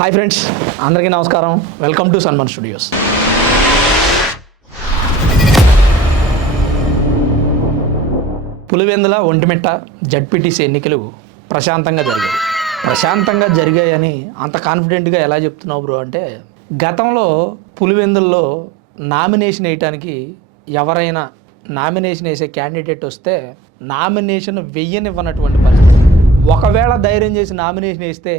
Hi friends అందరికీ నమస్కారం. Welcome to Sanman studios Pulivendula Vontimitta ZPTC ఎన్నికలు ప్రశాంతంగా జరిగాయి. ప్రశాంతంగా జరిగాయని అంత కాన్ఫిడెంట్గా ఎలా చెప్తున్నావు బ్రో అంటే గతంలో పులివెందుల్లో నామినేషన్ వేయటానికి ఎవరైనా నామినేషన్ వేసే క్యాండిడేట్ వస్తే నామినేషన్ వెయ్యనివ్వనటువంటి పరిస్థితి. ఒకవేళ ధైర్యం చేసి నామినేషన్ వేస్తే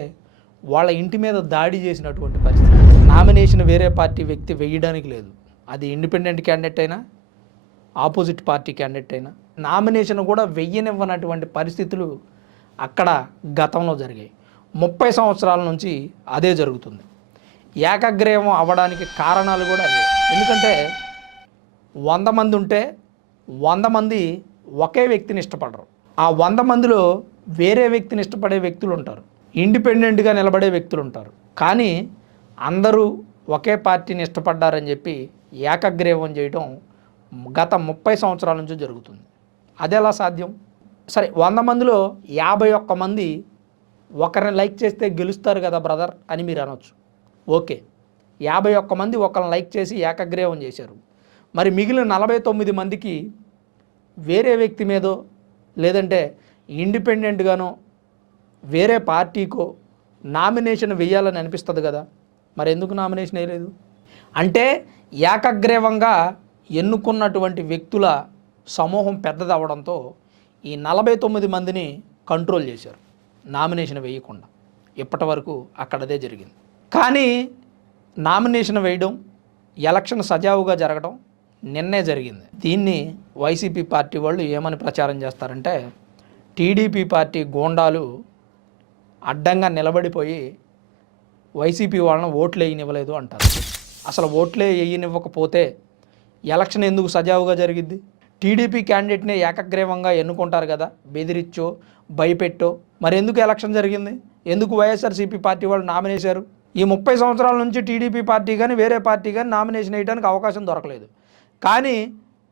వాళ్ళ ఇంటి మీద దాడి చేసినటువంటి పరిస్థితి. నామినేషన్ వేరే పార్టీ వ్యక్తి వేయడానికి లేదు. అది ఇండిపెండెంట్ క్యాండిడేట్ అయినా ఆపోజిట్ పార్టీ క్యాండిడేట్ అయినా నామినేషన్ కూడా వెయ్యనివ్వనటువంటి పరిస్థితులు అక్కడ గతంలో జరిగాయి. ముప్పై సంవత్సరాల నుంచి అదే జరుగుతుంది. ఏకగ్రీవం అవ్వడానికి కారణాలు కూడా అదే. ఎందుకంటే వంద మంది ఉంటే వంద మంది ఒకే వ్యక్తిని ఇష్టపడరు. ఆ వంద మందిలో వేరే వ్యక్తిని ఇష్టపడే వ్యక్తులు ఉంటారు. ఇండిపెండెంట్గా నిలబడే వ్యక్తులు ఉంటారు కానీ అందరూ ఒకే పార్టీని ఇష్టపడ్డారని చెప్పి ఏకగ్రీవం చేయడం గత ముప్పై సంవత్సరాల నుంచి జరుగుతుంది. అది ఎలా సాధ్యం? సరే వంద మందిలో యాభై ఒక్క మంది ఒకరిని లైక్ చేస్తే గెలుస్తారు కదా బ్రదర్ అని మీరు అనొచ్చు. ఓకే. యాభై ఒక్క మంది ఒకరిని లైక్ చేసి ఏకగ్రీవం చేశారు. మరి మిగిలిన నలభై తొమ్మిది మందికి వేరే వ్యక్తి మీదో లేదంటే ఇండిపెండెంట్గానో వేరే పార్టీకో నామినేషన్ వేయాలని అనిపిస్తుంది కదా. మరి ఎందుకు నామినేషన్ వేయలేదు? అంటే ఏకగ్రీవంగా ఎన్నుకున్నటువంటి వ్యక్తుల సమూహం పెద్దది అవడంతో ఈ నలభై తొమ్మిది మందిని కంట్రోల్ చేశారు నామినేషన్ వేయకుండా. ఇప్పటి వరకు అక్కడదే జరిగింది. కానీ నామినేషన్ వేయడం ఎలక్షన్ సజావుగా జరగడం నిన్నే జరిగింది. దీన్ని వైసీపీ పార్టీ వాళ్ళు ఏమని ప్రచారం చేస్తారంటే టీడీపీ పార్టీ గోండాలు అడ్డంగా నిలబడిపోయి వైసీపీ వాళ్ళని ఓట్లు వేయనివ్వలేదు అంటారు. అసలు ఓట్లే వేయనివ్వకపోతే ఎలక్షన్ ఎందుకు సజావుగా జరిగిద్ది? టీడీపీ క్యాండిడేట్ని ఏకగ్రీవంగా ఎన్నుకుంటారు కదా? బెదిరిచ్చో భయపెట్టో మరి ఎందుకు ఎలక్షన్ జరిగింది? ఎందుకు వైఎస్ఆర్సీపీ పార్టీ వాళ్ళు నామినేశారు ఈ ముప్పై సంవత్సరాల నుంచి టీడీపీ పార్టీ కానీ వేరే పార్టీ కానీ నామినేషన్ వేయడానికి అవకాశం దొరకలేదు. కానీ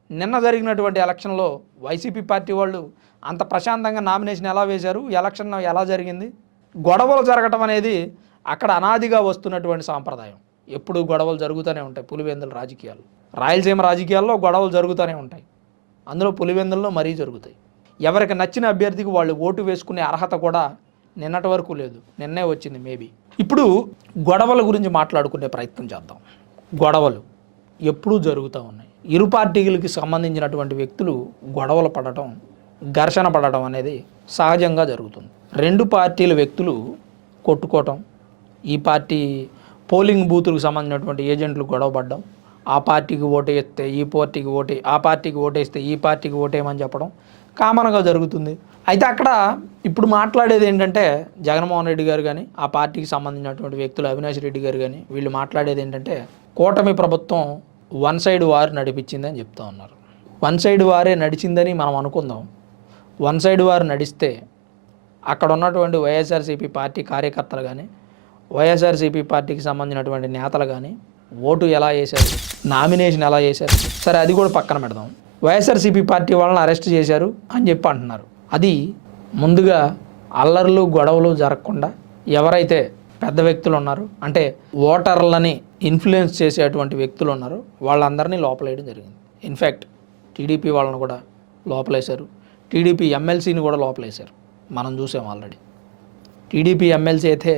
నిన్న జరిగినటువంటి ఎలక్షన్లో వైసీపీ పార్టీ వాళ్ళు అంత ప్రశాంతంగా నామినేషన్ ఎలా వేశారు? ఎలక్షన్ ఎలా జరిగింది? గొడవలు జరగటం అనేది అక్కడ అనాదిగా వస్తున్నటువంటి సాంప్రదాయం. ఎప్పుడు గొడవలు జరుగుతూనే ఉంటాయి పులివెందుల రాజకీయాలు. రాయలసీమ రాజకీయాల్లో గొడవలు జరుగుతూనే ఉంటాయి. అందులో పులివెందుల్లో మరీ జరుగుతాయి. ఎవరికి నచ్చిన అభ్యర్థికి వాళ్ళు ఓటు వేసుకునే అర్హత కూడా నిన్నటి వరకు లేదు. నిన్నే వచ్చింది మేబీ. ఇప్పుడు గొడవల గురించి మాట్లాడుకునే ప్రయత్నం చేద్దాం. గొడవలు ఎప్పుడూ జరుగుతూ ఉన్నాయి. ఇరు పార్టీలకి సంబంధించినటువంటి వ్యక్తులు గొడవలు పడటం ఘర్షణ పడటం అనేది సహజంగా జరుగుతుంది. రెండు పార్టీల వ్యక్తులు కొట్టుకోవటం ఈ పార్టీ పోలింగ్ బూతులకు సంబంధించినటువంటి ఏజెంట్లు గొడవపడ్డం ఆ పార్టీకి ఓటేస్తే ఈ పార్టీకి ఓటే ఆ పార్టీకి ఓటేస్తే ఈ పార్టీకి ఓటేయమని చెప్పడం కామన్గా జరుగుతుంది. అయితే అక్కడ ఇప్పుడు మాట్లాడేది ఏంటంటే జగన్మోహన్ రెడ్డి గారు కానీ ఆ పార్టీకి సంబంధించినటువంటి వ్యక్తులు అవినాష్ రెడ్డి గారు కానీ వీళ్ళు మాట్లాడేది ఏంటంటే కూటమి ప్రభుత్వం వన్ సైడ్ వారు నడిపించిందని చెప్తా ఉన్నారు. వన్ సైడ్ వారే నడిచిందని మనం అనుకుందాం. వన్ సైడ్ వారు నడిస్తే అక్కడ ఉన్నటువంటి వైఎస్ఆర్సీపీ పార్టీ కార్యకర్తలు కానీ వైఎస్ఆర్సీపీ పార్టీకి సంబంధించినటువంటి నేతలు కానీ ఓటు ఎలా వేశారు? నామినేషన్ ఎలా చేశారు సరే అది కూడా పక్కన పెడదాం. వైఎస్ఆర్సీపీ పార్టీ వాళ్ళని అరెస్ట్ చేశారు అని చెప్పి అంటున్నారు. అది ముందుగా అల్లర్లు గొడవలు జరగకుండా ఎవరైతే పెద్ద వ్యక్తులు ఉన్నారు అంటే ఓటర్లని ఇన్ఫ్లుయెన్స్ చేసేటువంటి వ్యక్తులు ఉన్నారు వాళ్ళందరినీ లోపలేయడం జరిగింది. ఇన్ఫ్యాక్ట్ టీడీపీ వాళ్ళని కూడా లోపలేశారు. టీడీపీ ఎమ్మెల్సీని కూడా లోపలేశారు. మనం చూసాం ఆల్రెడీ. టీడీపీ ఎమ్మెల్సీ అయితే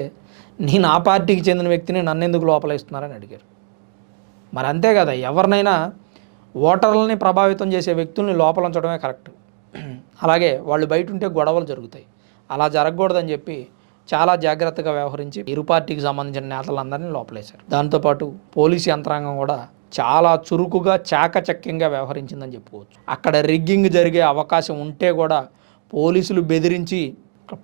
నేను ఆ పార్టీకి చెందిన వ్యక్తిని నన్ను ఎందుకు లోపలిస్తున్నారని అడిగారు. మరి అంతే కదా ఎవరినైనా ఓటర్లని ప్రభావితం చేసే వ్యక్తుల్ని లోపల ఉంచడమే కరెక్ట్. అలాగే వాళ్ళు బయట ఉంటే గొడవలు జరుగుతాయి. అలా జరగకూడదని చెప్పి చాలా జాగ్రత్తగా వ్యవహరించి ఇరు పార్టీకి సంబంధించిన నేతలందరినీ లోపలేశారు. దాంతోపాటు పోలీసు యంత్రాంగం కూడా చాలా చురుకుగా చాకచక్యంగా వ్యవహరించిందని చెప్పుకోవచ్చు. అక్కడ రిగ్గింగ్ జరిగే అవకాశం ఉంటే కూడా పోలీసులు బెదిరించి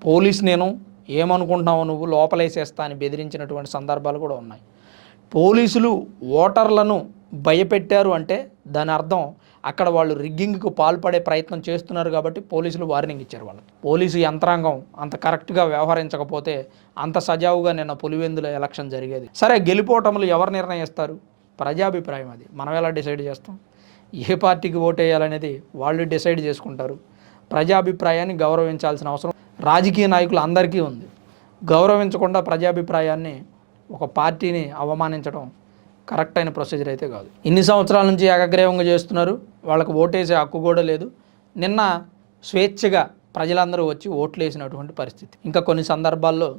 పోలీస్ నేను ఏమనుకుంటున్నావు నువ్వు లోపలేసేస్తా అని బెదిరించినటువంటి సందర్భాలు కూడా ఉన్నాయి. పోలీసులు ఓటర్లను భయపెట్టారు అంటే దాని అర్థం అక్కడ వాళ్ళు రిగ్గింగ్కు పాల్పడే ప్రయత్నం చేస్తున్నారు కాబట్టి పోలీసులు వార్నింగ్ ఇచ్చారు వాళ్ళకి. పోలీసు యంత్రాంగం అంత కరెక్ట్గా వ్యవహరించకపోతే అంత సజావుగా నిన్న పులివెందుల ఎలక్షన్ జరిగేది. సరే గెలిపోవటములు ఎవరు నిర్ణయిస్తారు? ప్రజాభిప్రాయం అది. మనం ఎలా డిసైడ్ చేస్తాం? ఏ పార్టీకి ఓటేయాలనేది వాళ్ళు డిసైడ్ చేసుకుంటారు. ప్రజాభిప్రాయాన్ని గౌరవించాల్సిన అవసరం రాజకీయ నాయకులు అందరికీ ఉంది. గౌరవించకుండా ప్రజాభిప్రాయాన్ని ఒక పార్టీని అవమానించడం కరెక్ట్ అయిన ప్రొసీజర్ అయితే కాదు. ఇన్ని సంవత్సరాల నుంచి ఏకగ్రీవంగా చేస్తున్నారు. వాళ్ళకి ఓటేసే హక్కు కూడా లేదు. నిన్న స్వేచ్ఛగా ప్రజలందరూ వచ్చి ఓట్లు వేసినటువంటి పరిస్థితి. ఇంకా కొన్ని సందర్భాల్లో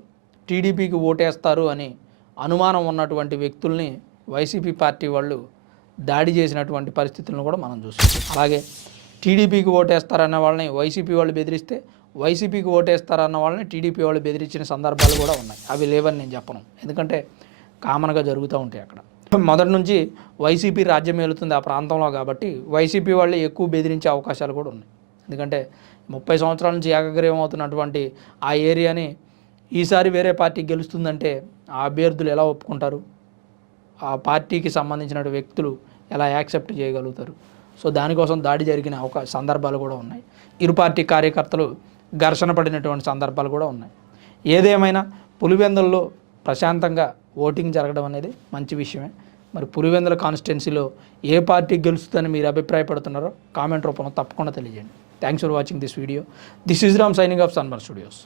టీడీపీకి ఓటేస్తారు అని అనుమానం ఉన్నటువంటి వ్యక్తుల్ని వైసీపీ పార్టీ వాళ్ళు దాడి చేసినటువంటి పరిస్థితులను కూడా మనం చూస్తాం అలాగే టీడీపీకి ఓటేస్తారన్న వాళ్ళని వైసీపీ వాళ్ళు బెదిరిస్తే వైసీపీకి ఓటేస్తారన్న వాళ్ళని టీడీపీ వాళ్ళు బెదిరించిన సందర్భాలు కూడా ఉన్నాయి. అవి లేవని నేను చెప్పను. ఎందుకంటే కామన్గా జరుగుతూ ఉంటాయి అక్కడ. మొదటి నుంచి వైసీపీ రాజ్యం వెళుతుంది ఆ ప్రాంతంలో కాబట్టి వైసీపీ వాళ్ళు ఎక్కువ బెదిరించే అవకాశాలు కూడా ఉన్నాయి. ఎందుకంటే ముప్పై సంవత్సరాల నుంచి ఏకగ్రీవం అవుతున్నటువంటి ఆ ఏరియాని ఈసారి వేరే పార్టీ గెలుస్తుందంటే ఆ అభ్యర్థులు ఎలా ఒప్పుకుంటారు? ఆ పార్టీకి సంబంధించిన వ్యక్తులు ఎలా యాక్సెప్ట్ చేయగలుగుతారు? సో దానికోసం దాడి జరిగిన అవకాశ సందర్భాలు కూడా ఉన్నాయి. ఇరు పార్టీ కార్యకర్తలు ఘర్షణ పడినటువంటి సందర్భాలు కూడా ఉన్నాయి. ఏదేమైనా పులివెందుల్లో ప్రశాంతంగా ఓటింగ్ జరగడం అనేది మంచి విషయమే. మరి పులివెందుల కాన్స్టిట్యున్సీలో ఏ పార్టీ గెలుస్తుందని మీరు అభిప్రాయపడుతున్నారో కామెంట్ రూపంలో తప్పకుండా తెలియజేయండి. Thanks for watching this video. This is Ram signing off Sanmar studios.